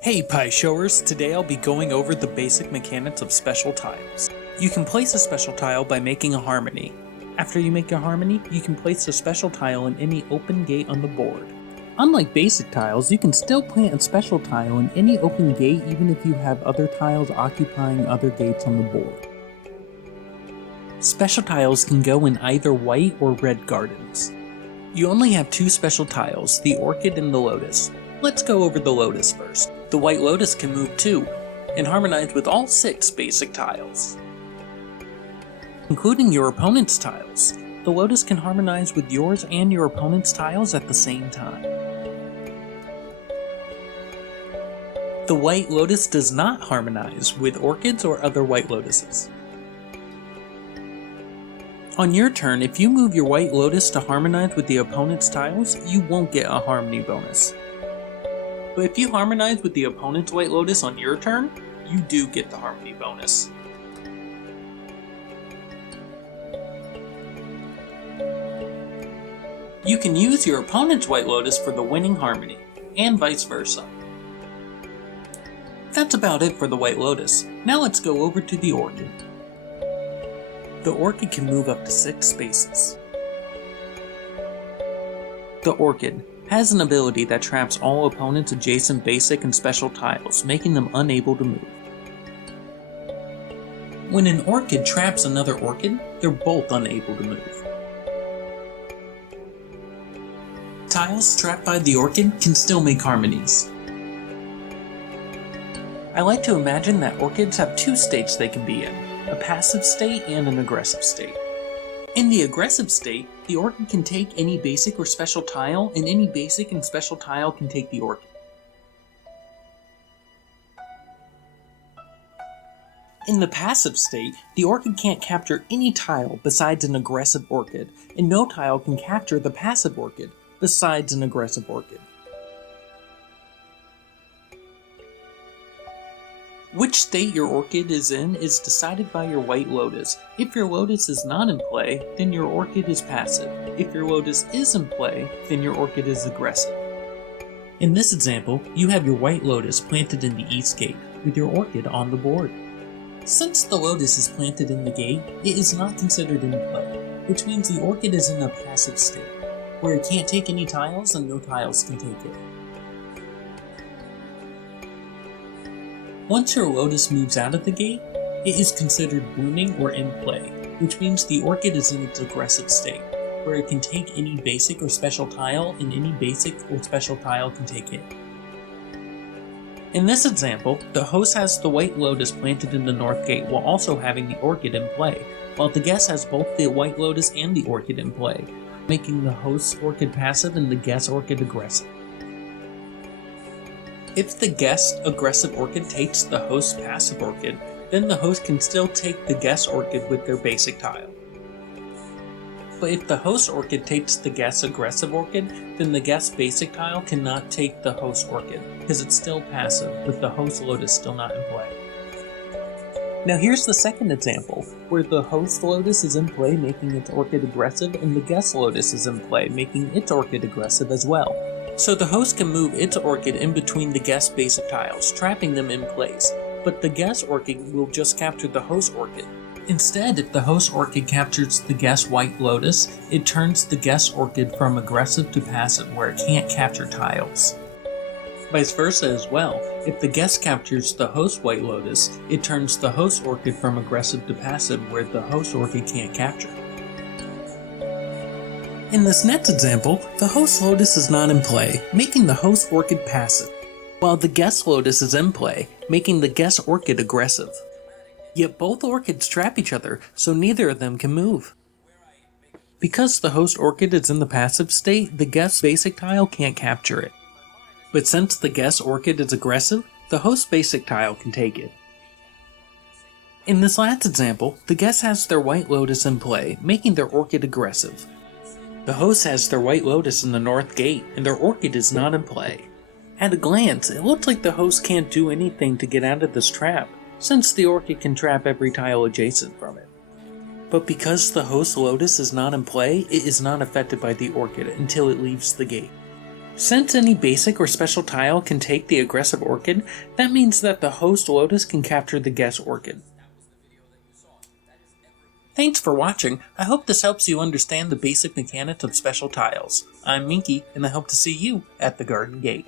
Hey Pie Showers, today I'll be going over the basic mechanics of special tiles. You can place a special tile by making a harmony. After you make a harmony, you can place a special tile in any open gate on the board. Unlike basic tiles, you can still plant a special tile in any open gate even if you have other tiles occupying other gates on the board. Special tiles can go in either white or red gardens. You only have two special tiles, the orchid and the lotus. Let's go over the lotus first. The white lotus can move too, and harmonize with all 6 basic tiles. Including your opponent's tiles, the lotus can harmonize with yours and your opponent's tiles at the same time. The white lotus does not harmonize with orchids or other white lotuses. On your turn, if you move your white lotus to harmonize with the opponent's tiles, you won't get a harmony bonus. But if you harmonize with the opponent's white lotus on your turn, you do get the harmony bonus. You can use your opponent's white lotus for the winning harmony, and vice versa. That's about it for the white lotus. Now let's go over to the orchid. The orchid can move up to 6 spaces. The orchid has an ability that traps all opponents' adjacent basic and special tiles, making them unable to move. When an orchid traps another orchid, they're both unable to move. Tiles trapped by the orchid can still make harmonies. I like to imagine that orchids have 2 states they can be in, a passive state and an aggressive state. In the aggressive state, the orchid can take any basic or special tile, and any basic and special tile can take the orchid. In the passive state, the orchid can't capture any tile besides an aggressive orchid, and no tile can capture the passive orchid besides an aggressive orchid. Which state your orchid is in is decided by your white lotus. If your lotus is not in play, then your orchid is passive. If your lotus is in play, then your orchid is aggressive. In this example, you have your white lotus planted in the east gate, with your orchid on the board. Since the lotus is planted in the gate, it is not considered in play, which means the orchid is in a passive state, where it can't take any tiles and no tiles can take it. Once your lotus moves out of the gate, it is considered blooming or in play, which means the orchid is in its aggressive state, where it can take any basic or special tile and any basic or special tile can take it. In this example, the host has the white lotus planted in the north gate while also having the orchid in play, while the guest has both the white lotus and the orchid in play, making the host's orchid passive and the guest's orchid aggressive. If the guest's aggressive orchid takes the host's passive orchid, then the host can still take the guest's orchid with their basic tile. But if the host's orchid takes the guest's aggressive orchid, then the guest's basic tile cannot take the host's orchid, because it's still passive, with the host's lotus still not in play. Now here's the second example, where the host's lotus is in play making its orchid aggressive, and the guest's lotus is in play making its orchid aggressive as well. So the host can move its orchid in between the guest's basic tiles, trapping them in place, but the guest's orchid will just capture the host's orchid. Instead, if the host's orchid captures the guest's white lotus, it turns the guest's orchid from aggressive to passive where it can't capture tiles. Vice versa as well, if the guest captures the host's white lotus, it turns the host's orchid from aggressive to passive where the host's orchid can't capture. In this next example, the host's lotus is not in play, making the host's orchid passive, while the guest's lotus is in play, making the guest's orchid aggressive. Yet both orchids trap each other, so neither of them can move. Because the host orchid is in the passive state, the guest's basic tile can't capture it. But since the guest's orchid is aggressive, the host's basic tile can take it. In this last example, the guest has their white lotus in play, making their orchid aggressive. The host has their white lotus in the north gate, and their orchid is not in play. At a glance, it looks like the host can't do anything to get out of this trap, since the orchid can trap every tile adjacent from it. But because the host's lotus is not in play, it is not affected by the orchid until it leaves the gate. Since any basic or special tile can take the aggressive orchid, that means that the host lotus can capture the guest orchid. Thanks for watching. I hope this helps you understand the basic mechanics of special tiles. I'm Minky, and I hope to see you at the Garden Gate.